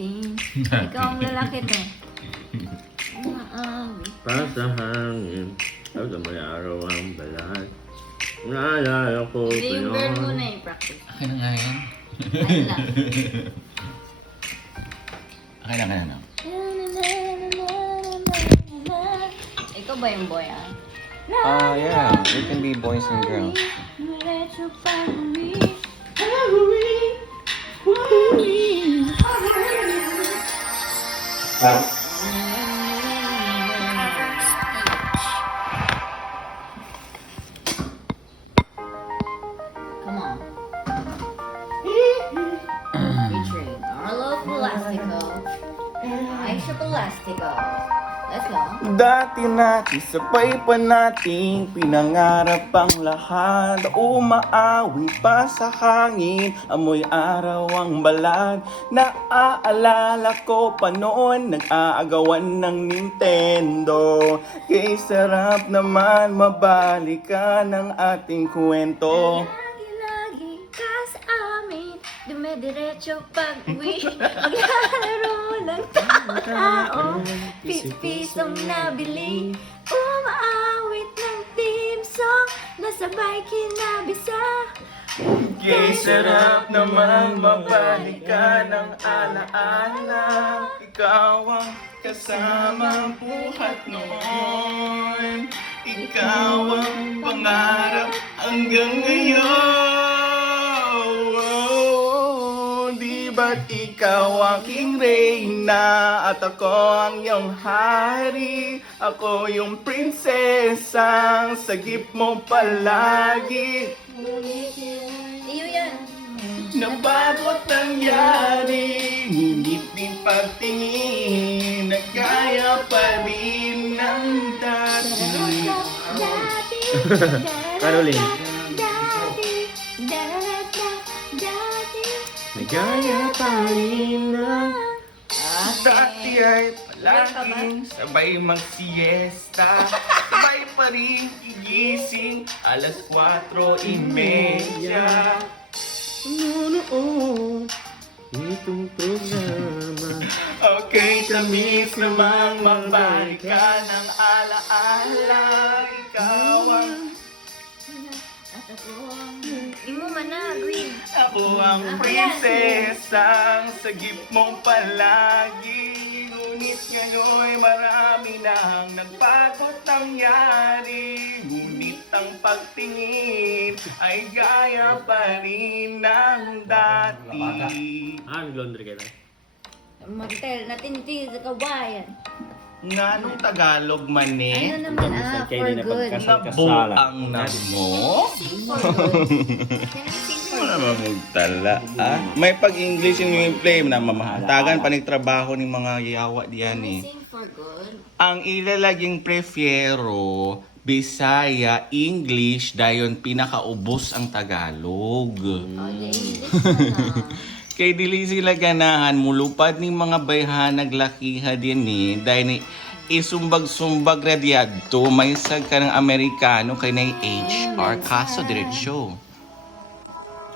awitin. Ikaw ang lalaki to. Pa sa hangin, sa may araw ang balat. Naalala ko Hindi yung girl noon. muna i-practice. Akin na nga yan. Ano lang. Akin na nga na. Ikaw ba yung boy ah? Yeah. We can be boys and girls. Come on. Featuring Arlo Polastico and Aisha Polastico. Let's go. Dati natin, sabay pa nating pinangarap ang lahat. Umaawi pa sa hangin, amoy araw ang balad. Naaalala ko pa noon, nag-aagawan ng Nintendo. Kay sarap naman mabalikan ang ating kwento. Lagi-lagi ka sa amin, dumidiretso pag-uwi. Maglalaro ng tao, pisong nabili. Umaawit ng team song, nasabay kinabisa. Kay sarap naman mabalikan ang alaala. Ikaw ang kasamang buhat noon. Ikaw ang pangarap hanggang ngayon. Di ba't ikaw aking reyna at ako ang iyong hari? Ako yung prinsesang sagip mo palagi. Iyo yan. Nabagot nangyari, ngunit di pagtingin, nagkaya pa rin ng dati. Caroline. Nagaya pa rin na. Dati ay palaging sabay magsiesta, sabay pa rin gigising, alas 4:30. Noon, itong programa. Okay, tamis namang magbalikan ng alaala. Ikaw ang At ako ang... Imo man na, green. Ako ang prinsesang sagip mong palagi. Ngunit ngayon'y marami nang nagbago't nangyari. Ngunit ang pagtingin ay gaya pa rin ng dati. Nag-laundry ka na? Mag-tell natin ito sa kawayan. Nga nung Tagalog man eh. Ano naman Kayo for din na good. pagkasal-kasala. Nabuang na mo. Sing for good. Can you sing for Wala good? mamagtala, ah. May pag-English yung play na mamahatagan panigtrabaho ng mga yawa diyan Can eh. you sing for good? Ang ilalaging prefiero, Bisaya, English, dayon pinakaubos ang Tagalog. Oh, the English na lang. Kay dili sila ganahan mulupad ning mga bayhan naglakiha din ni dahil ni isumbag-sumbag radyadto may sag ka ng Amerikano kay na HR kaso diretsyo.